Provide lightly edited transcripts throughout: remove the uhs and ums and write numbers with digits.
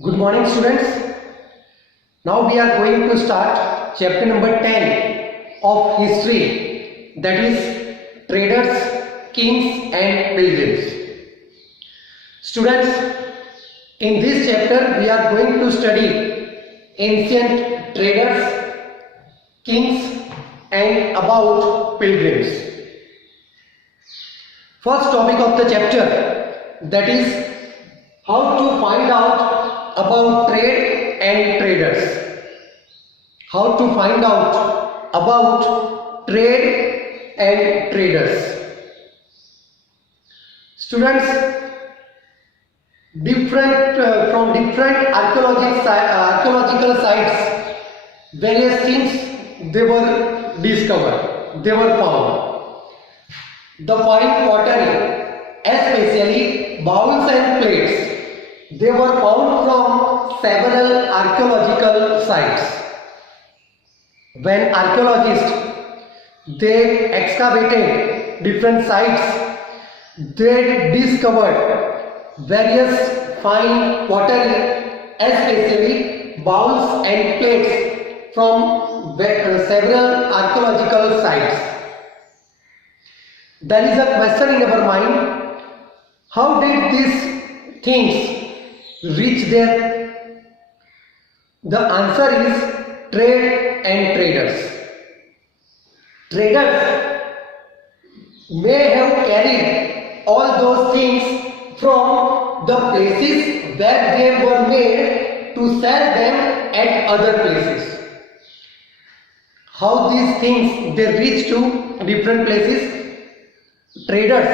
Good morning, students. Now we are going to start chapter number 10 of history, that is traders, kings and pilgrims. Students, in this chapter we are going to study ancient traders, kings and about pilgrims. First topic of the chapter, that is how to find out about trade and traders. How to find out about trade and traders. Students, from different archaeological sites, various things they were discovered, they were found. The fine pottery, especially bowls and plates, they were found from several archaeological sites. When archaeologists they excavated different sites, they discovered various fine pottery, especially bowls and plates from several archaeological sites. There is a question in our mind: how did these things reach there? The answer is trade and traders. Traders may have carried all those things from the places where they were made to sell them at other places. How these things they reach to different places? Traders,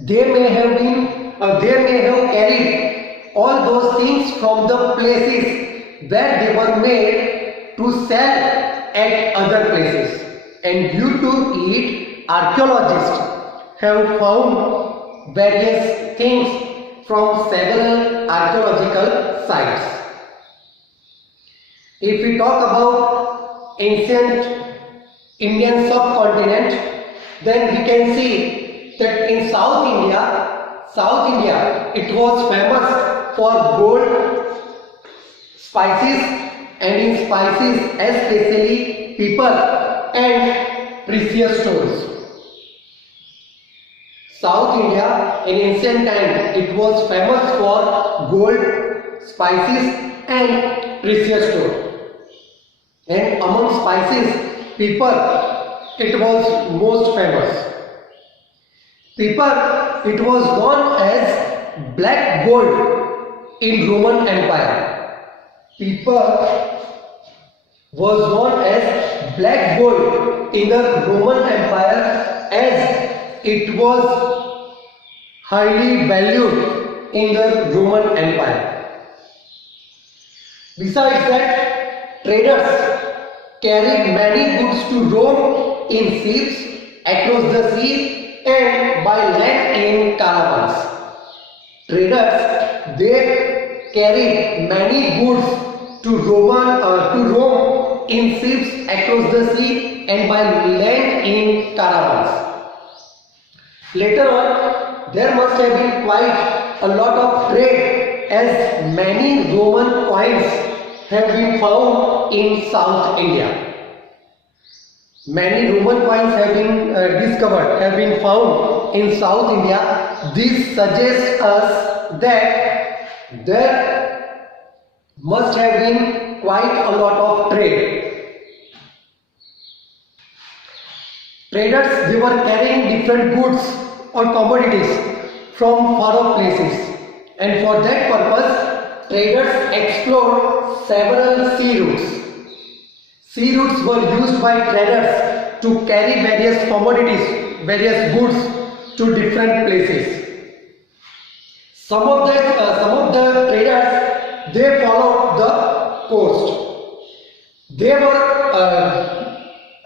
they may have carried all those things from the places where they were made to sell at other places, and due to it archaeologists have found various things from several archaeological sites. If we talk about ancient Indian subcontinent, then we can see that in South India, it was famous for gold, spices, and in spices especially pepper and precious stones. South India in ancient time, it was famous for gold, spices and precious stones. And among spices, pepper, it was most famous. Pepper, it was known as black gold in Roman Empire. Pepper was known as black gold in the Roman Empire as it was highly valued in the Roman Empire. Besides that, traders carried many goods to Rome in ships across the sea and by land in caravans. Traders, they carried many goods to Rome in ships across the sea and by land in caravans. Later on, there must have been quite a lot of trade, as many Roman coins have been found in South India. Many Roman coins have been have been found in South India. This suggests us that there must have been quite a lot of trade. Traders, they were carrying different goods or commodities from far-off places, and for that purpose, traders explored several sea routes. Sea routes were used by traders to carry various commodities, various goods to different places. Some of the traders, they followed the coast. There were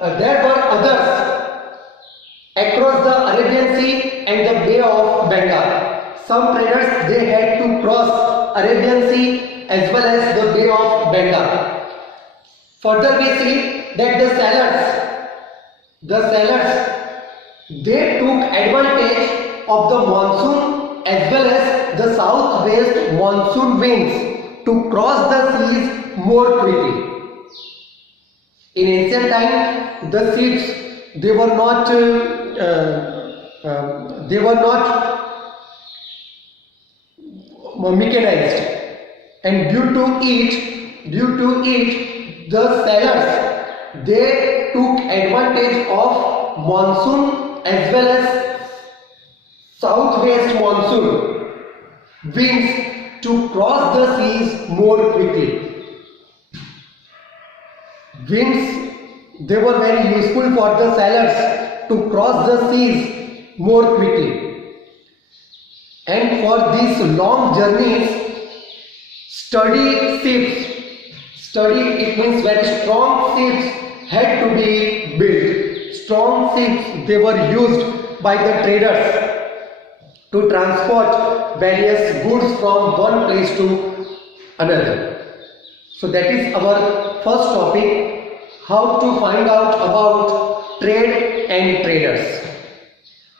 others across the Arabian Sea and the Bay of Bengal. Some traders, they had to cross Arabian Sea as well as the Bay of Bengal. Further we see that the sailors, they took advantage of the monsoon as well as the southwest monsoon winds to cross the seas more quickly. In ancient time, the ships they were not mechanized, and due to it, the sailors they took advantage of monsoon as well as southwest monsoon winds to cross the seas more quickly. Winds they were very useful for the sailors to cross the seas more quickly, and for these long journeys, sturdy it means very strong ships had to be built. Strong ships they were used by the traders to transport various goods from one place to another. So that is our first topic, how to find out about trade and traders.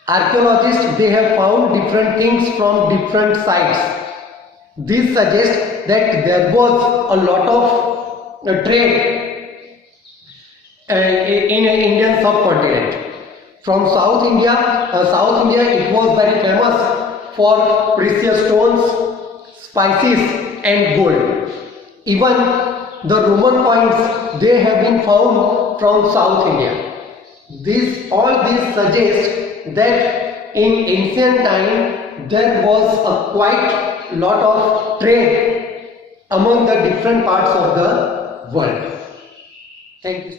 Archaeologists they have found different things from different sites. This suggests that there was a lot of trade in an Indian subcontinent. From South India it was very famous for precious stones, spices and gold. Even the Roman coins they have been found from South India. All this suggests that in ancient time there was a quite lot of trade among the different parts of the world. Thank you.